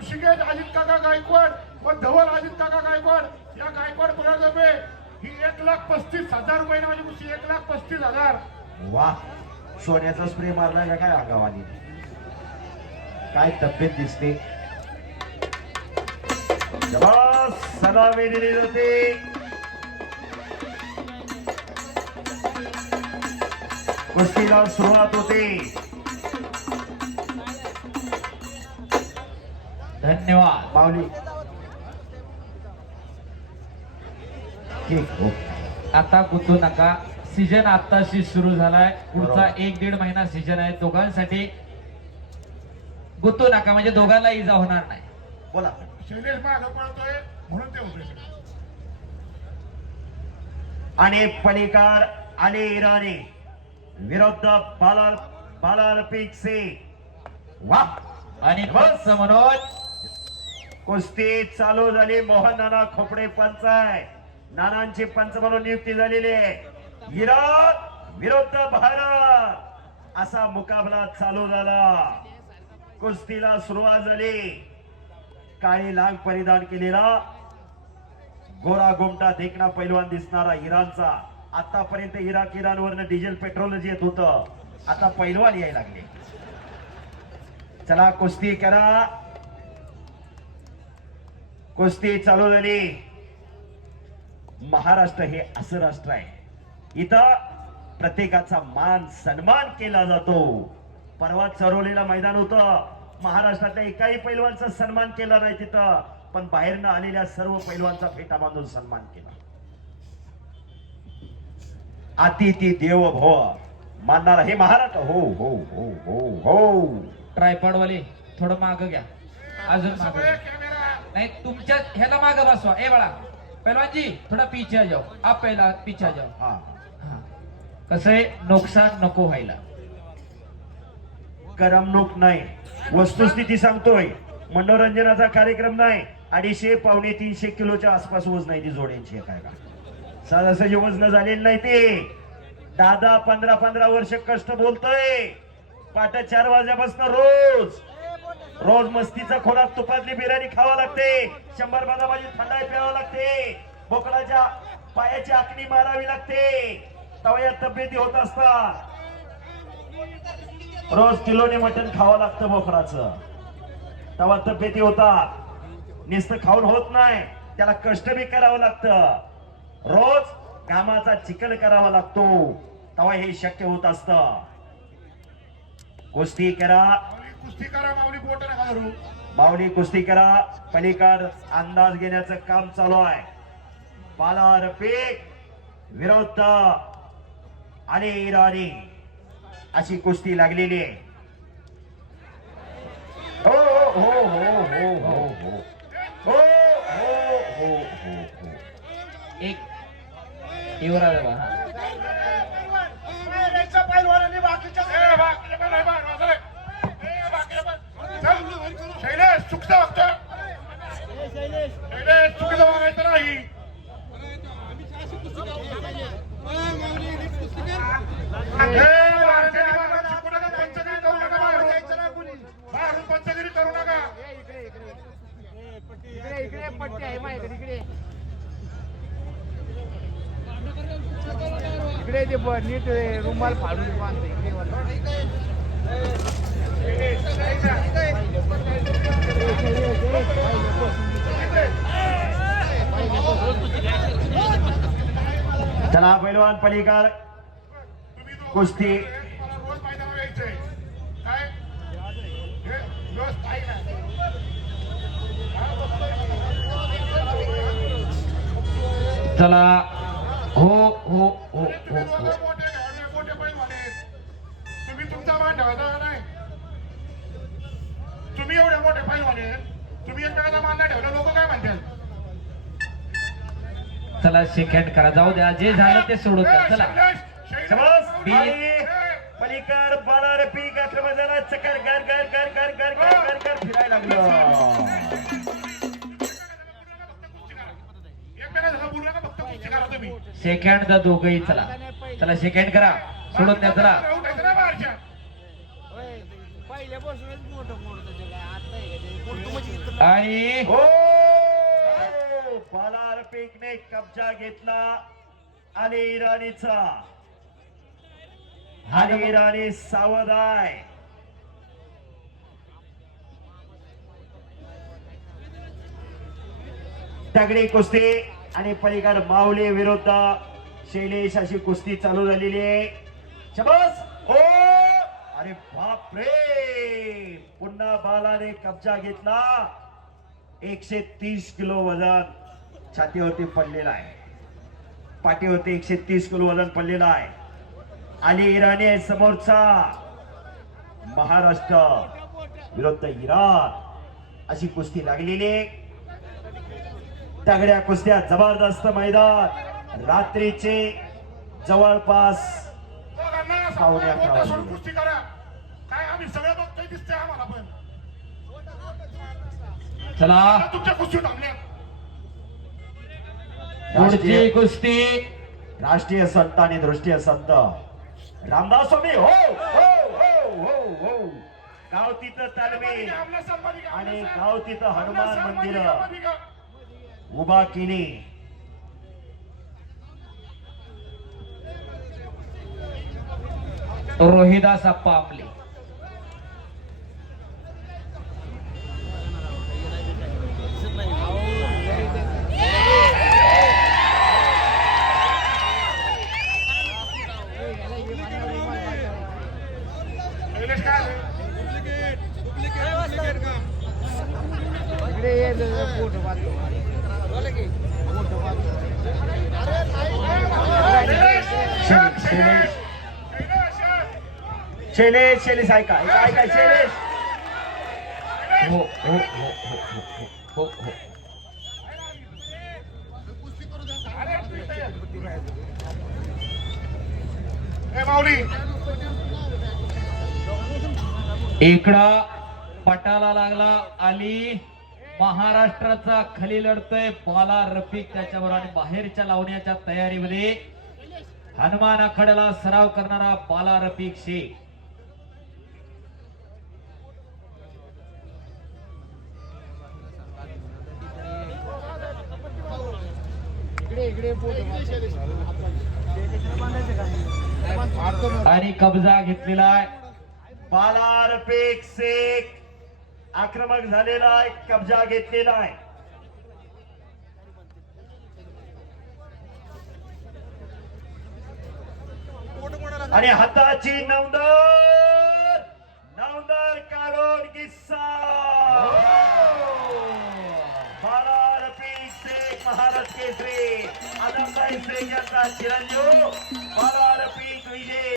ऋषिकेश अजित काका गायकवाड व धवल अजित काका गायकवाड या गायकवाड मुलाजोबे ही एक लाख पस्तीस हजार रुपये माझी कुस्ती एक लाख पस्तीस हजार. वा सोन्याचा स्प्रे मारला का काय अंगावानी? काय तब्येत दिसते? सलामी दिली जाते. कुस्तीला सुरुवात होते. धन्यवाद. माऊली ठीक. आता गुंतू नका. सीजन आताशी सुरू झालाय. पुढचा एक दीड महिना सीजन आहे. दोघांसाठी गुंतू नका. म्हणजे दोघांना इजा होणार नाही. बोला. शैलेश मागं पळतोय म्हणून ते होते आणि पलीकार अली इराणी विरुद्ध बालार बालार पीक से वा. आणि मनोज कुस्ती चालू झाली. मोहन नाना खोपडे पंच आहे. नानांची पंच म्हणून नियुक्ती झालेली आहे. इराण विरुद्ध भारत. असा मुकाबला चालू झाला. कुस्तीला सुरुवात झाली. काळी लांग परिधान केलेला गोरा गोमटा देखणा पैलवान दिसणारा इराणचा. आतापर्यंत इराक इराणवरनं डिझेल पेट्रोलच येत होतं. आता पैलवान यायला लागले. चला कुस्ती करा. कुस्ती चालू झाली महाराष्ट्र हे असं राष्ट्र आहे. इथं प्रत्येकाचा मान सन्मान केला जातो. परवा चरवलेला मैदान होतं. महाराष्ट्रातल्या एकाही पैलवानचा सन्मान केला नाही तिथं. पण बाहेरनं आलेल्या सर्व पैलवानचा फेटा बांधून सन्मान केला. अतिथी देव भव मानणारा हे महाराष्ट्र हो हो हो हो हो. ट्रायपॉडवाले थोडं माग घ्या. अजून नाही तुमच्या ह्याला माग बसवा. ए बाळा पहलवान जी थोडा पीछे जाओ आप पहिला पीछे जाओ हा. हा. कसं आहे? नुकसान नको व्हायला. करमणूक नाही. वस्तुस्थिती सांगतोय. मनोरंजनाचा कार्यक्रम नाही. अडीचशे पावणे तीनशे किलोच्या आसपास वजन आहे ती जोड्यांची काय का? सहजासहजी वजन झालेली नाही ते. दादा पंधरा पंधरा वर्ष कष्ट बोलतोय. पाट चार वाजल्यापासून रोज. रोज मस्तीचा खोराक तुपातली बिर्याणी खावा लागते. शंभर बाजाबाजी थंडाई प्यावा लागते. बोकडाच्या पायाची आखणी मारावी लागते. तवया या तब्येती होत असतात. रोज किलोने मटण खावं लागतं बोकडाचं. तवा तब्येती होतात. नुसतं खाऊन होत नाही. त्याला कष्ट बी करावं लागतं. रोज कामाचा चिकल करावा लागतो. तेव्हा हे शक्य होत असत. गोष्टी करा. कुस्ती करा माऊली बोट नका धरू. माऊली कुस्ती करा पलीकड अंदाज घेण्याचं काम चालू आहे. पालार पीक विरुद्ध आणि इराणी. अशी कुस्ती लागलेली आहे. हो हो हो हो हो हो हो. हो हो हो हो. हो एक युवराज इकडे इकडे पट्टी आहे ते नीट रुमाल फाडून बांधते इकडे मला चला पैलवान पलीकार कुस्ती. चला. हो, हो हो हो हो तुम्ही तुमचा मान ठेवायचा नाही? तुम्ही एवढे मोठे पैलवाने तुम्ही एकमेकांचा मान नाही ठेवला लोक काय म्हणतात चला सेकंड करा. जाऊ द्या जे झालं ते सोडून द्या. चला. पलीकड बालार पीक आक्रमण झाला चक्कर गर गर गर गर गर गर गर गर फिरायला लागलं. सेकंड दा दोघही चला. चला सेकंड करा. सोडून द्या चला. म्हणजे आणि हो कब्जा घेतला अली इराणीचा अली इराणी सावध आहे तगडी कुस्ती आणि पलीकड माऊली विरुद्ध शैलेश अशी कुस्ती चालू झालेली आहे. शबास! हो! अरे बाप रे पुन्हा बालाने कब्जा घेतला. एकशे तीस किलो वजन. छातीवरती पडलेला आहे. पाठीवरती एकशे तीस किलो वजन पडलेलं आहे. अली इराणी आहे समोरचा. महाराष्ट्र. विरुद्ध इराण. अशी कुस्ती लागलेली आहे. तगड्या कुस्त्या जबरदस्त मैदान. रात्रीचे जवळपास अकरा वाजले. चला. तुमच्या कुस्ती थांबल्या पुढची राष्ट्रीय कुस्ती. राष्ट्रीय संत आणि दृष्टीय संत. रामदास स्वामी हो हो हो हो हो. गाव तिथं तालमी आणि गाव तिथं हनुमान मंदिर. उभा केली रोहिदास अप्पा आपले शैलेश काय आले? इकडे ये फोटो बांधतो फोटो बांधतो शैलेश, शैलेश, ऐका ऐका शैलेश. हो, हो हो हो हो हो हो. इकडं पटाला लागला आली. महाराष्ट्राचा खाली लढतोय. बाला रफिक त्याच्यावर आणि बाहेरच्या लावण्याच्या तयारीमध्ये हनुमान आखाड्याला सराव करणारा बाला रफिक शेख. आणि कब्जा घेतलेला आहे. बाला रफिक शेख. आक्रमक झालेला आहे कब्जा घेतलेला आहे. आणि हाताची नवदर नवदर काढून किस्सा. बालार पेक शेख महाराज केसरी आनंदाई शेख यांचा चिरंजीव बालार पीक विजय.